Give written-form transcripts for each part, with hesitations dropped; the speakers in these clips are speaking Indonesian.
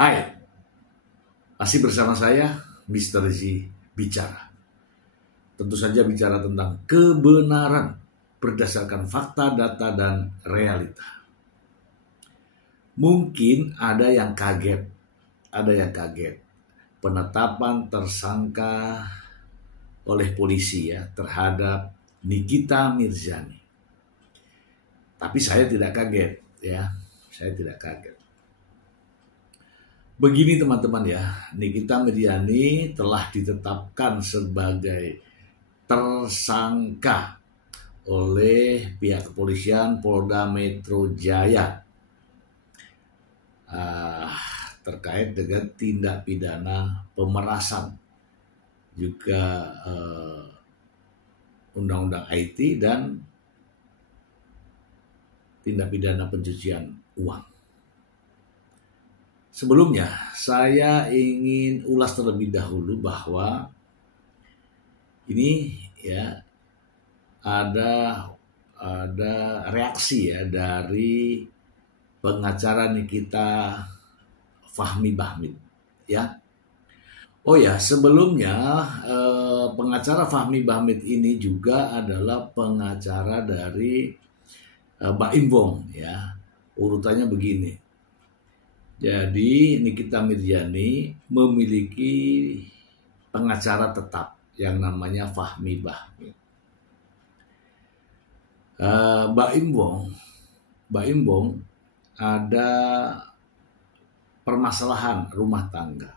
Hai, masih bersama saya, Mr. Z Bicara. Tentu saja bicara tentang kebenaran berdasarkan fakta, data, dan realita. Mungkin ada yang kaget, penetapan tersangka oleh polisi ya terhadap Nikita Mirzani. Tapi saya tidak kaget ya, Begini teman-teman ya, Nikita Mirzani telah ditetapkan sebagai tersangka oleh pihak kepolisian Polda Metro Jaya terkait dengan tindak pidana pemerasan, juga undang-undang IT dan tindak pidana pencucian uang. Sebelumnya, saya ingin ulas terlebih dahulu bahwa ini ya ada reaksi ya dari pengacara Nikita Fahmi Bahmid ya. Oh ya, sebelumnya pengacara Fahmi Bahmid ini juga adalah pengacara dari Baim Wong ya. Urutannya begini. Jadi Nikita Mirzani memiliki pengacara tetap yang namanya Fahmi Bahmid. Baim Wong ada permasalahan rumah tangga.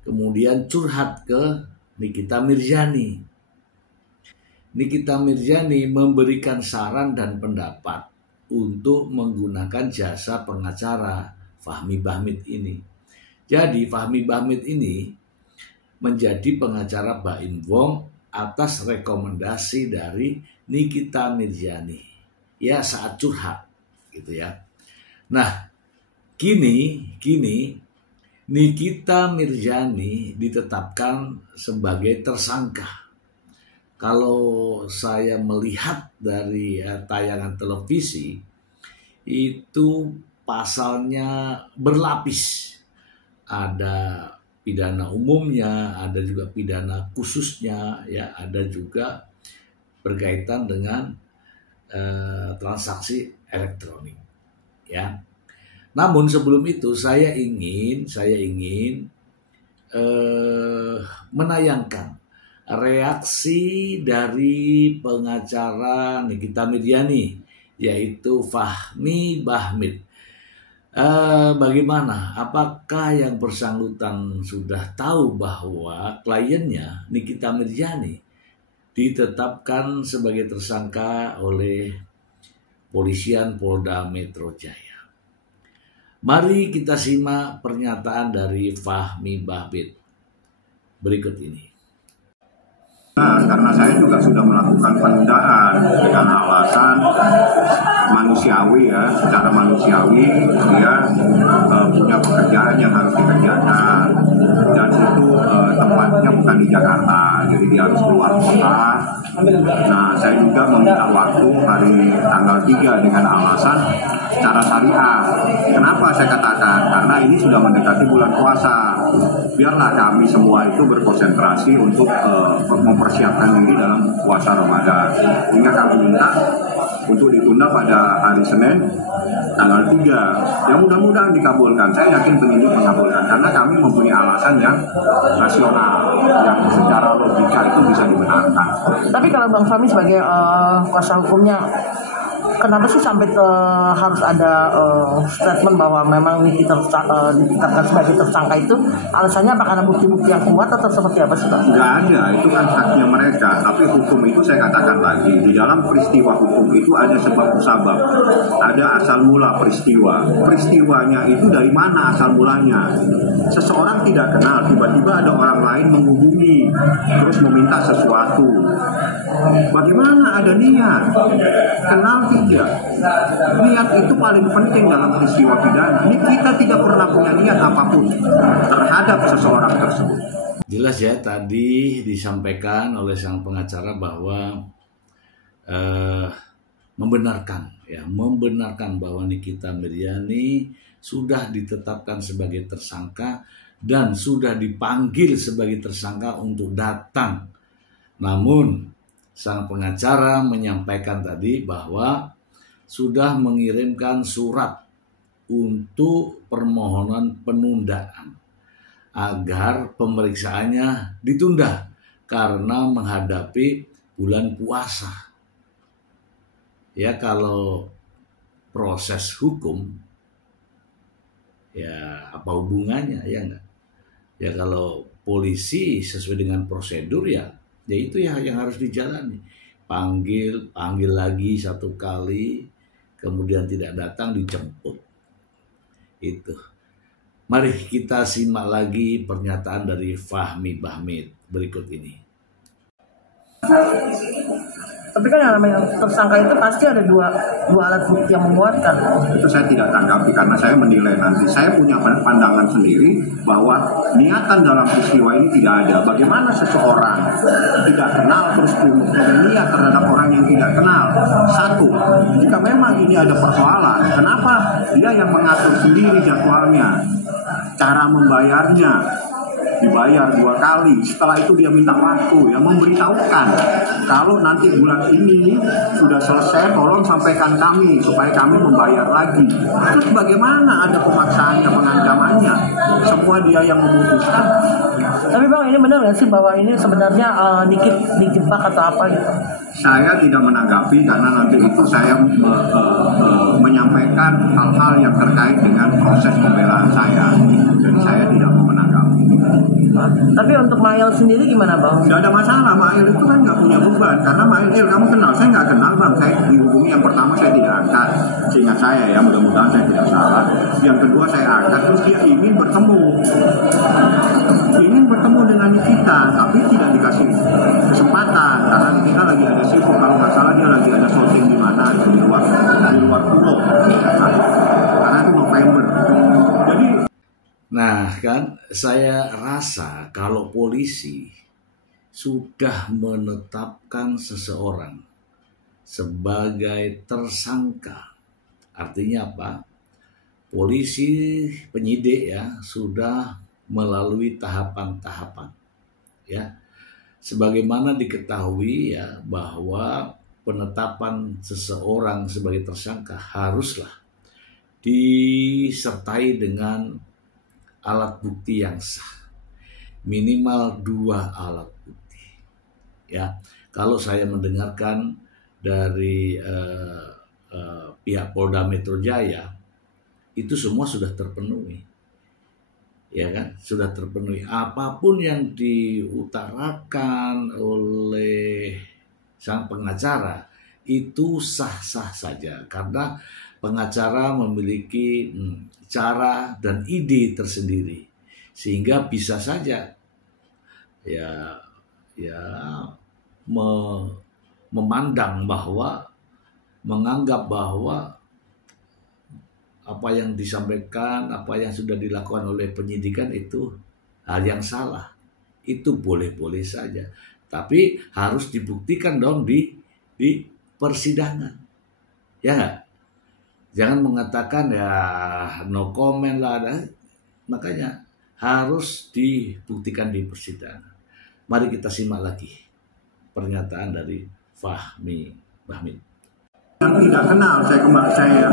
Kemudian curhat ke Nikita Mirzani. Nikita Mirzani memberikan saran dan pendapat untuk menggunakan jasa pengacara Fahmi Bahmid ini. Jadi Fahmi Bahmid ini menjadi pengacara Baim Wong atas rekomendasi dari Nikita Mirzani. Ya saat curhat gitu ya. Nah, kini Nikita Mirzani ditetapkan sebagai tersangka. Kalau saya melihat dari tayangan televisi, itu pasalnya berlapis. Ada pidana umumnya, ada juga pidana khususnya, ya, ada juga berkaitan dengan transaksi elektronik, ya. Namun sebelum itu saya ingin menayangkan reaksi dari pengacara Nikita Mirzani, yaitu Fahmi Bahmid. Bagaimana? Apakah yang bersangkutan sudah tahu bahwa kliennya Nikita Mirzani ditetapkan sebagai tersangka oleh Polisian Polda Metro Jaya? Mari kita simak pernyataan dari Fahmi Bahmid berikut ini. Karena saya juga sudah melakukan penundaan dengan alasan manusiawi ya, secara manusiawi dia punya pekerjaan yang harus dikerjakan dan itu tempatnya bukan di Jakarta, jadi dia harus keluar kota. Nah, saya juga meminta waktu hari tanggal 3 dengan alasan secara syariah. Kenapa saya katakan? Karena ini sudah mendekati bulan puasa. Biarlah kami semua itu berkonsentrasi untuk mempersiapkan diri dalam puasa Ramadan. Sehingga kami minta untuk ditunda pada hari Senin tanggal 3. Yang mudah-mudahan dikabulkan. Saya yakin penyidik mengabulkan karena kami mempunyai alasan yang rasional, yang secara logika itu bisa dibenarkan. Tapi kalau Bang Fahmi sebagai kuasa hukumnya, kenapa sih sampai harus ada statement bahwa memang ditetapkan sebagai tersangka itu? Alasannya apa? Karena bukti-bukti yang kuat atau seperti apa sih, Pak? Nggak ada, itu kan haknya mereka. Tapi hukum itu saya katakan lagi, di dalam peristiwa hukum itu ada sebab musabab, ada asal mula peristiwa. Peristiwanya itu dari mana asal mulanya? Seseorang tidak kenal, tiba-tiba ada orang lain menghubungi, terus meminta sesuatu. Bagaimana ada niat? Kenal tidak? Niat itu paling penting dalam peristiwa pidana. Ini kita tidak pernah punya niat apapun terhadap seseorang tersebut. Jelas ya, tadi disampaikan oleh sang pengacara bahwa membenarkan bahwa Nikita Mirzani sudah ditetapkan sebagai tersangka dan sudah dipanggil sebagai tersangka untuk datang. Namun sang pengacara menyampaikan tadi bahwa sudah mengirimkan surat untuk permohonan penundaan agar pemeriksaannya ditunda karena menghadapi bulan puasa. Ya, kalau proses hukum, ya apa hubungannya, ya enggak? Ya kalau polisi sesuai dengan prosedur, ya itu ya yang harus dijalani. Panggil lagi satu kali, kemudian tidak datang, dijemput. Itu. Mari kita simak lagi pernyataan dari Fahmi Bahmid berikut ini. Tapi kan yang namanya tersangka itu pasti ada dua alat bukti yang menguatkan. Itu saya tidak tanggapi karena saya menilai nanti. Saya punya pandangan sendiri bahwa niatan dalam peristiwa ini tidak ada. Bagaimana seseorang tidak kenal terus punya niat terhadap orang yang tidak kenal? Satu, jika memang ini ada persoalan, kenapa dia yang mengatur sendiri jadwalnya, cara membayarnya? Dibayar 2 kali, setelah itu dia minta waktu, yang memberitahukan kalau nanti bulan ini sudah selesai, tolong sampaikan kami supaya kami membayar lagi. Terus bagaimana ada pemaksaannya, pengancamannya? Semua dia yang memutuskan. Tapi Bang, ini benar nggak sih bahwa ini sebenarnya dijebak atau apa gitu? Saya tidak menanggapi karena nanti itu saya menyampaikan hal-hal yang terkait dengan proses pembelaan saya. Jadi saya tidak mau menanggapi. Tapi untuk Mail sendiri gimana Bang? Tidak ada masalah, Mail itu kan nggak punya beban. Karena Mail, kamu kenal? Saya nggak kenal Bang. Saya dihubungi yang pertama saya tidak angkat. Seingat saya ya, mudah-mudahan saya tidak salah. Yang kedua saya angkat, terus dia ingin bertemu dengan kita, tapi tidak dikasih kesempatan karena kita lagi ada sibuk. Kalau nggak salah dia lagi ada syuting di mana, di luar pulau. Karena itu November. Jadi Nah kan, saya rasa kalau polisi sudah menetapkan seseorang sebagai tersangka, artinya apa? Polisi penyidik ya sudah melalui tahapan-tahapan. Ya, sebagaimana diketahui ya bahwa penetapan seseorang sebagai tersangka haruslah disertai dengan alat bukti yang sah, minimal 2 alat bukti. Ya, kalau saya mendengarkan dari pihak Polda Metro Jaya, itu semua sudah terpenuhi, ya kan? Sudah terpenuhi. Apapun yang diutarakan oleh sang pengacara itu sah-sah saja, karena pengacara memiliki cara dan ide tersendiri, sehingga bisa saja menganggap bahwa apa yang disampaikan, apa yang sudah dilakukan oleh penyidikan itu hal yang salah. Itu boleh-boleh saja, tapi harus dibuktikan dong di persidangan, ya nggak? Jangan mengatakan ya no comment lah, makanya harus dibuktikan di persidangan. Mari kita simak lagi pernyataan dari Fahmi Bahmid. Yang tidak kenal, saya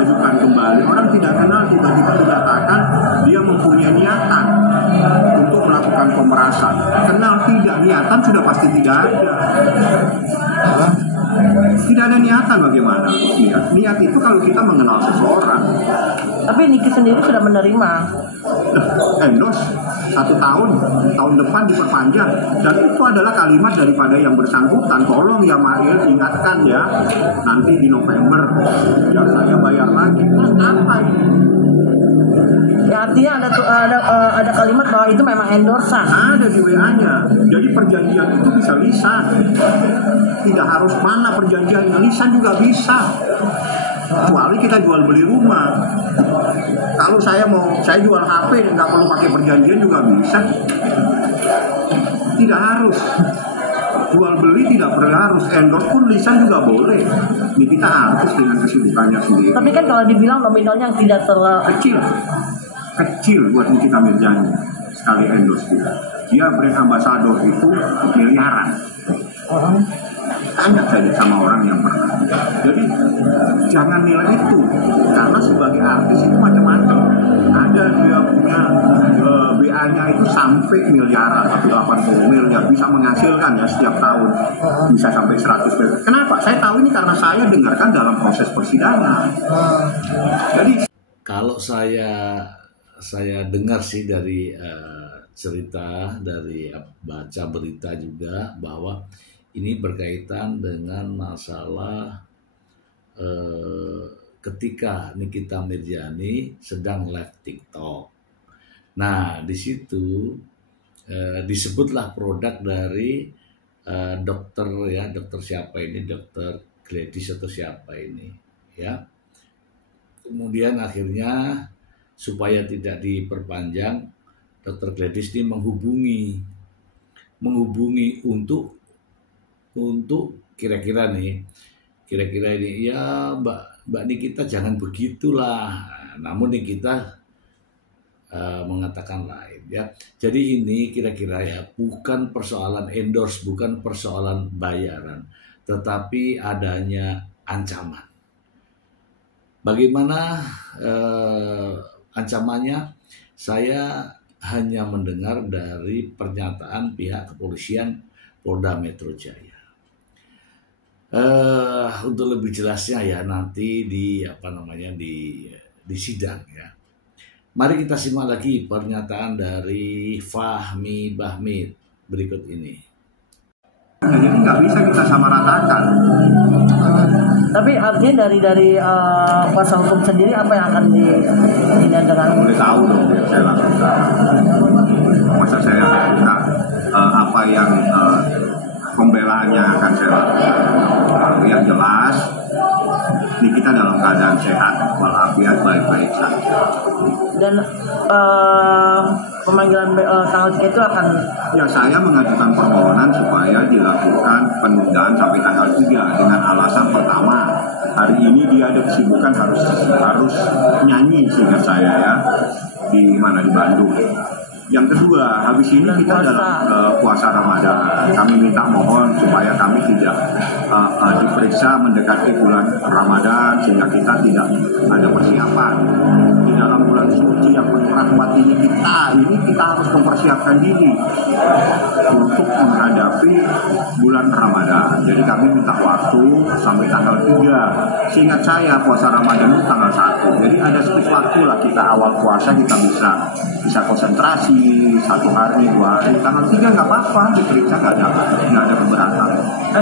ajukan kembali. Orang tidak kenal tiba-tiba dikatakan dia mempunyai niatan untuk melakukan pemerasan. Kenal tidak, niatan sudah pasti tidak ada. Tidak ada niatan bagaimana? Niat itu kalau kita mengenal seseorang. Tapi Niki sendiri sudah menerima. Endorse 1 tahun depan diperpanjang, dan itu adalah kalimat daripada yang bersangkutan. Tolong ya Mail, ingatkan ya, nanti di November ya saya bayar lagi. Apa ini? Ya artinya ada kalimat bahwa itu memang endorsan. Ada di WA-nya. Jadi perjanjian itu bisa lisan. Tidak harus mana perjanjiannya, lisan juga bisa. Kecuali kita jual beli rumah. Kalau saya jual HP, nggak perlu pakai perjanjian juga bisa. Tidak harus. jual beli tidak perlu harus, endorse pun lisan juga boleh. Nikita artis dengan kesibukannya sendiri. Tapi kan kalau dibilang nominalnya yang tidak terlalu Kecil buat Nikita Mirzani sekali endorse dia brand ambassador itu miliaran. Tanya saja sama orang yang pernah. Jadi jangan nilai itu, karena sebagai artis itu macam-macam. Ada dia punya BA-nya itu sampai miliaran atau 80 miliar, bisa menghasilkan ya setiap tahun bisa sampai 100 miliar. Kenapa? Saya tahu ini karena saya dengarkan dalam proses persidangan. Jadi kalau saya dengar sih dari cerita, dari baca berita juga, bahwa ini berkaitan dengan masalah ketika Nikita Mirzani sedang live TikTok. Nah, di situ disebutlah produk dari dokter siapa ini, dokter Gladys atau siapa ini, ya. Kemudian akhirnya supaya tidak diperpanjang, dokter Gladys ini menghubungi untuk kira-kira ini ya Mbak Nikita jangan begitulah. Namun Nikita mengatakan lain, ya. Jadi ini kira-kira ya bukan persoalan endorse, bukan persoalan bayaran, tetapi adanya ancaman. Bagaimana ancamannya? Saya hanya mendengar dari pernyataan pihak kepolisian Polda Metro Jaya. Untuk lebih jelasnya ya nanti di sidang ya. Mari kita simak lagi pernyataan dari Fahmi Bahmid berikut ini. Jadi nggak bisa kita samaratakan. Tapi artinya dari kuasa hukum sendiri apa yang akan dengan Boleh tahu dong yang saya lakukan. Masa saya lakukan apa yang pembelaannya akan saya lakukan. Yang jelas Nikita dalam keadaan sehat walafiat baik-baik saja. Dan pemanggilan tanggal 3 itu akan ya saya mengajukan permohonan supaya dilakukan penundaan sampai tanggal 3 dengan alasan pertama, hari ini dia ada kesibukan harus nyanyi sehingga saya ya di Bandung. Yang kedua, habis ini kita dalam puasa Ramadan. Kami minta mohon supaya kami tidak diperiksa mendekati bulan Ramadan sehingga kita tidak ada persiapan. Di dalam bulan suci yang penuh rahmat ini kita harus mempersiapkan diri untuk menghadapi bulan Ramadan. Jadi kami minta waktu sampai tanggal 3. Seingat saya puasa Ramadan itu tanggal 1. Jadi ada sedikit waktu lah kita awal puasa kita bisa konsentrasi 1 hari, 2 hari, tanggal 3 nggak apa-apa, diperiksa nggak ada keberatan.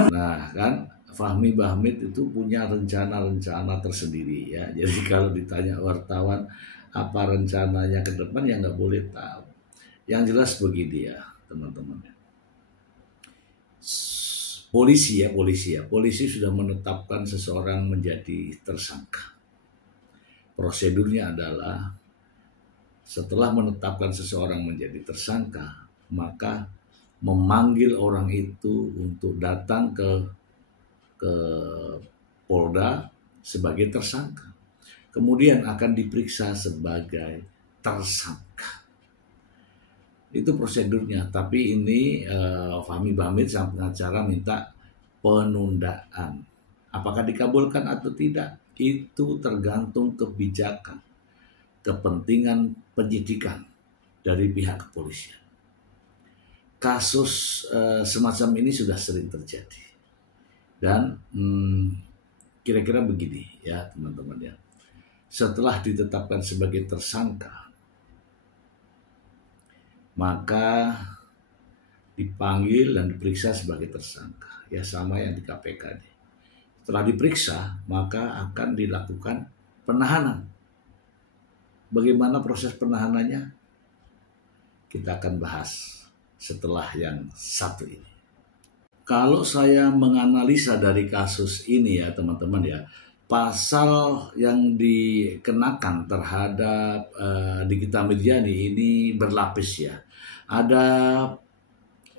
Nah kan, Fahmi Bahmid itu punya rencana-rencana tersendiri ya. Jadi kalau ditanya wartawan apa rencananya ke depan ya nggak boleh tahu. Yang jelas begini ya teman-teman. Polisi sudah menetapkan seseorang menjadi tersangka. Prosedurnya adalah setelah menetapkan seseorang menjadi tersangka, maka memanggil orang itu untuk datang ke Polda sebagai tersangka. Kemudian akan diperiksa sebagai tersangka. Itu prosedurnya. Tapi ini Fahmi Bahmid sang pengacara minta penundaan. Apakah dikabulkan atau tidak? Itu tergantung kebijakan, kepentingan penyidikan dari pihak kepolisian. Kasus semacam ini sudah sering terjadi. Dan kira-kira begini ya teman-teman ya. Setelah ditetapkan sebagai tersangka, maka dipanggil dan diperiksa sebagai tersangka. Ya sama yang di KPK nih. Setelah diperiksa, maka akan dilakukan penahanan. Bagaimana proses penahanannya? Kita akan bahas setelah yang satu ini. Kalau saya menganalisa dari kasus ini ya teman-teman ya, pasal yang dikenakan terhadap Nikita Mirzani ini berlapis ya. Ada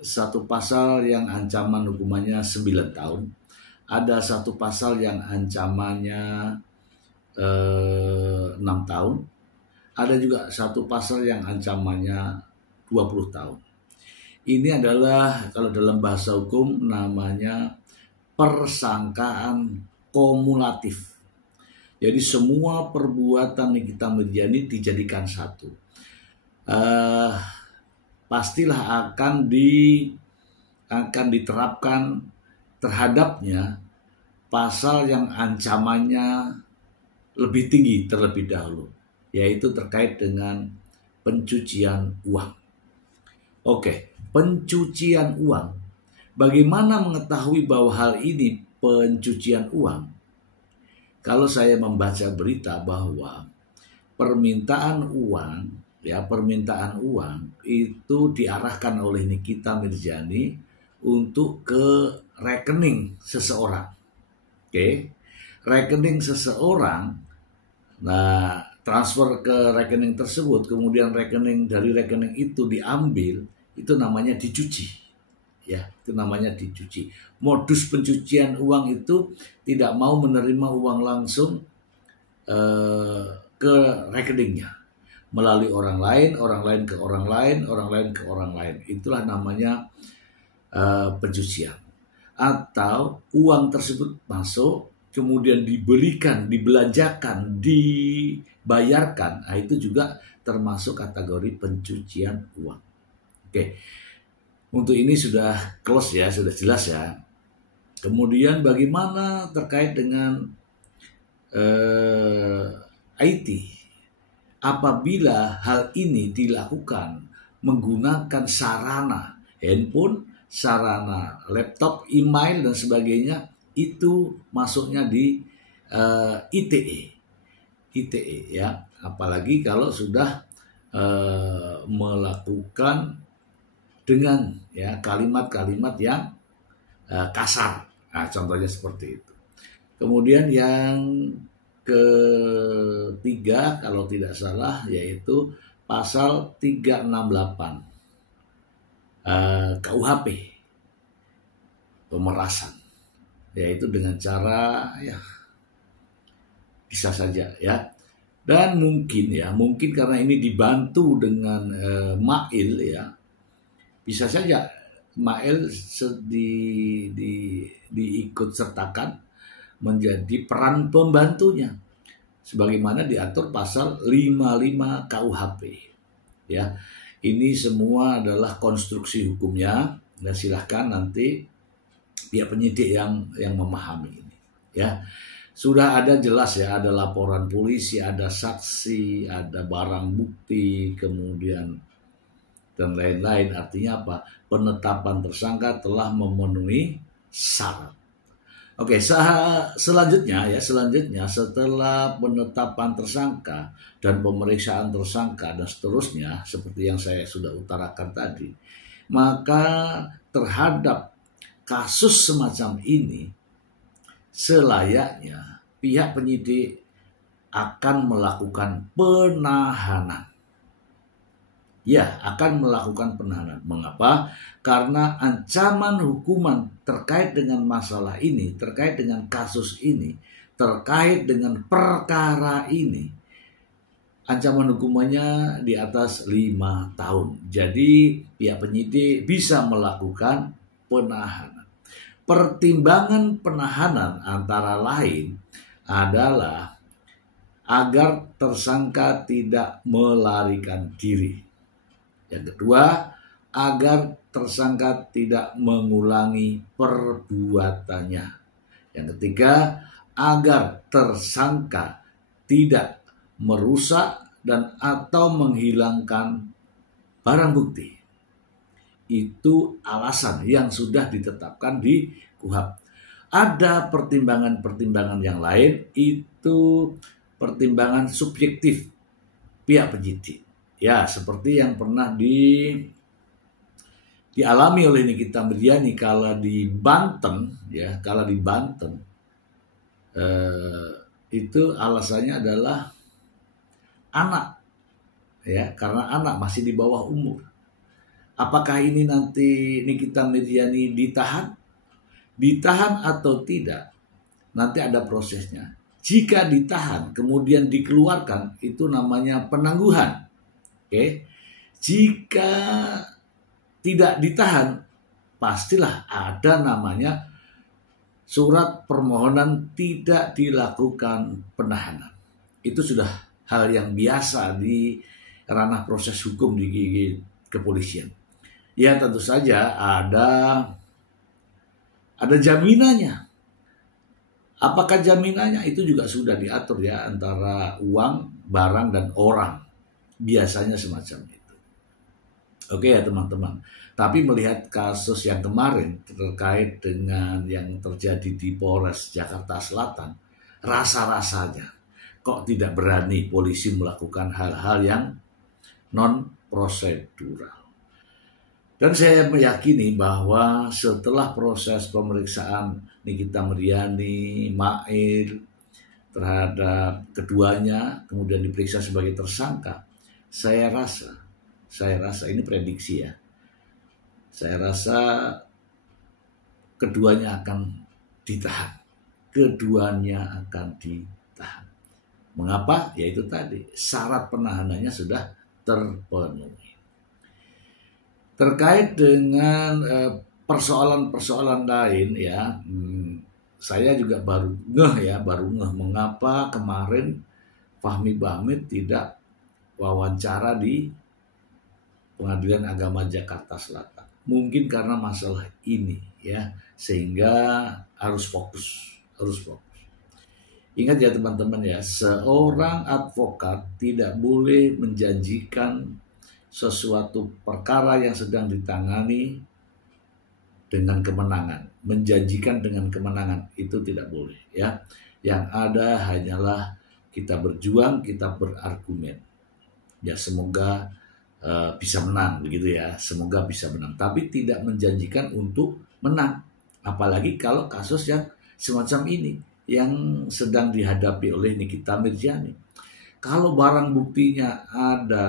satu pasal yang ancaman hukumannya 9 tahun, ada satu pasal yang ancamannya 6 tahun, ada juga satu pasal yang ancamannya 20 tahun. Ini adalah kalau dalam bahasa hukum namanya persangkaan kumulatif. Jadi semua perbuatan Nikita Mirjani dijadikan satu. Pastilah akan diterapkan terhadapnya pasal yang ancamannya lebih tinggi terlebih dahulu, yaitu terkait dengan pencucian uang. Oke, pencucian uang. Bagaimana mengetahui bahwa hal ini pencucian uang? Kalau saya membaca berita bahwa permintaan uang itu diarahkan oleh Nikita Mirjani untuk ke rekening seseorang. Oke. Rekening seseorang, nah transfer ke rekening tersebut, kemudian dari rekening itu diambil, itu namanya dicuci. Ya, itu namanya dicuci. Modus pencucian uang itu tidak mau menerima uang langsung ke rekeningnya, melalui orang lain ke orang lain, orang lain ke orang lain. Itulah namanya pencucian. Atau uang tersebut masuk, kemudian dibelikan, dibelanjakan, dibayarkan, nah itu juga termasuk kategori pencucian uang. Oke, untuk ini sudah close ya, sudah jelas ya. Kemudian bagaimana terkait dengan IT? Apabila hal ini dilakukan menggunakan sarana handphone, sarana laptop, email dan sebagainya, itu masuknya di ITE ya. Apalagi kalau sudah melakukan dengan ya kalimat-kalimat yang kasar. Nah, contohnya seperti itu. Kemudian yang ketiga kalau tidak salah yaitu pasal 368 KUHP, pemerasan, yaitu dengan cara ya bisa saja ya. Dan mungkin karena ini dibantu dengan Mail ya, bisa saja Mail diikut sertakan menjadi peran pembantunya sebagaimana diatur pasal 55 KUHP ya. Ini semua adalah konstruksi hukumnya dan silahkan nanti pihak penyidik yang memahami ini ya. Sudah ada jelas ya, ada laporan polisi, ada saksi, ada barang bukti, kemudian dan lain-lain. Artinya apa? Penetapan tersangka telah memenuhi syarat. Oke, selanjutnya setelah penetapan tersangka dan pemeriksaan tersangka dan seterusnya seperti yang saya sudah utarakan tadi, maka terhadap kasus semacam ini selayaknya pihak penyidik akan melakukan penahanan. Ya, akan melakukan penahanan. Mengapa? Karena ancaman hukuman terkait dengan masalah ini, terkait dengan kasus ini, terkait dengan perkara ini, ancaman hukumannya di atas 5 tahun. Jadi pihak penyidik bisa melakukan penahanan. Pertimbangan penahanan antara lain adalah agar tersangka tidak melarikan diri. Yang kedua, agar tersangka tidak mengulangi perbuatannya. Yang ketiga, agar tersangka tidak merusak dan atau menghilangkan barang bukti. Itu alasan yang sudah ditetapkan di KUHP. Ada pertimbangan-pertimbangan yang lain, itu pertimbangan subjektif pihak penyidik. Ya, seperti yang pernah dialami oleh Nikita Mirjani kala di Banten, itu alasannya adalah anak, ya, karena anak masih di bawah umur. apakah ini nanti Nikita Mirzani ditahan atau tidak, nanti ada prosesnya. Jika ditahan kemudian dikeluarkan, itu namanya penangguhan. Oke. Jika tidak ditahan, pastilah ada namanya surat permohonan tidak dilakukan penahanan. Itu sudah hal yang biasa di ranah proses hukum di kepolisian. Ya tentu saja ada jaminannya. Apakah jaminannya? Itu juga sudah diatur ya, antara uang, barang, dan orang. Biasanya semacam itu. Oke ya teman-teman. Tapi melihat kasus yang kemarin terkait dengan yang terjadi di Polres Jakarta Selatan, rasa-rasanya kok tidak berani polisi melakukan hal-hal yang non-prosedural. Dan saya meyakini bahwa setelah proses pemeriksaan Nikita Mirzani, Mail terhadap keduanya, kemudian diperiksa sebagai tersangka, saya rasa ini prediksi ya, saya rasa keduanya akan ditahan. Mengapa? Yaitu tadi, syarat penahanannya sudah terpenuhi. Terkait dengan persoalan-persoalan lain ya, saya juga baru ngeh mengapa kemarin Fahmi Bahmid tidak wawancara di Pengadilan Agama Jakarta Selatan. Mungkin karena masalah ini ya, sehingga harus fokus. Ingat ya teman-teman ya, seorang advokat tidak boleh menjanjikan sesuatu perkara yang sedang ditangani dengan kemenangan. Menjanjikan dengan kemenangan itu tidak boleh ya. Yang ada hanyalah kita berjuang, kita berargumen. Ya semoga bisa menang begitu ya. Semoga bisa menang. Tapi tidak menjanjikan untuk menang. Apalagi kalau kasus yang semacam ini yang sedang dihadapi oleh Nikita Mirzani. Kalau barang buktinya ada,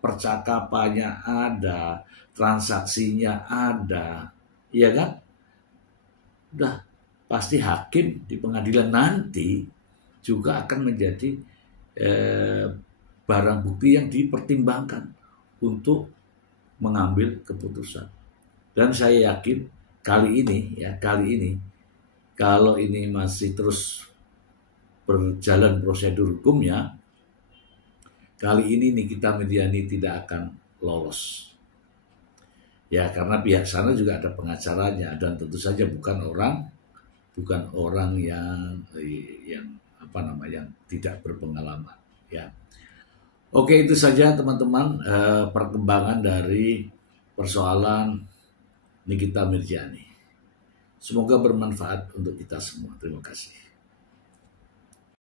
percakapannya ada, transaksinya ada, ya kan? Udah pasti hakim di pengadilan nanti juga akan menjadi barang bukti yang dipertimbangkan untuk mengambil keputusan. Dan saya yakin kali ini kalau ini masih terus berjalan prosedur hukumnya, kali ini Nikita Mirzani tidak akan lolos. Ya karena pihak sana juga ada pengacaranya dan tentu saja bukan orang yang tidak berpengalaman. Ya. Oke, itu saja teman-teman perkembangan dari persoalan Nikita Mirzani. Semoga bermanfaat untuk kita semua. Terima kasih.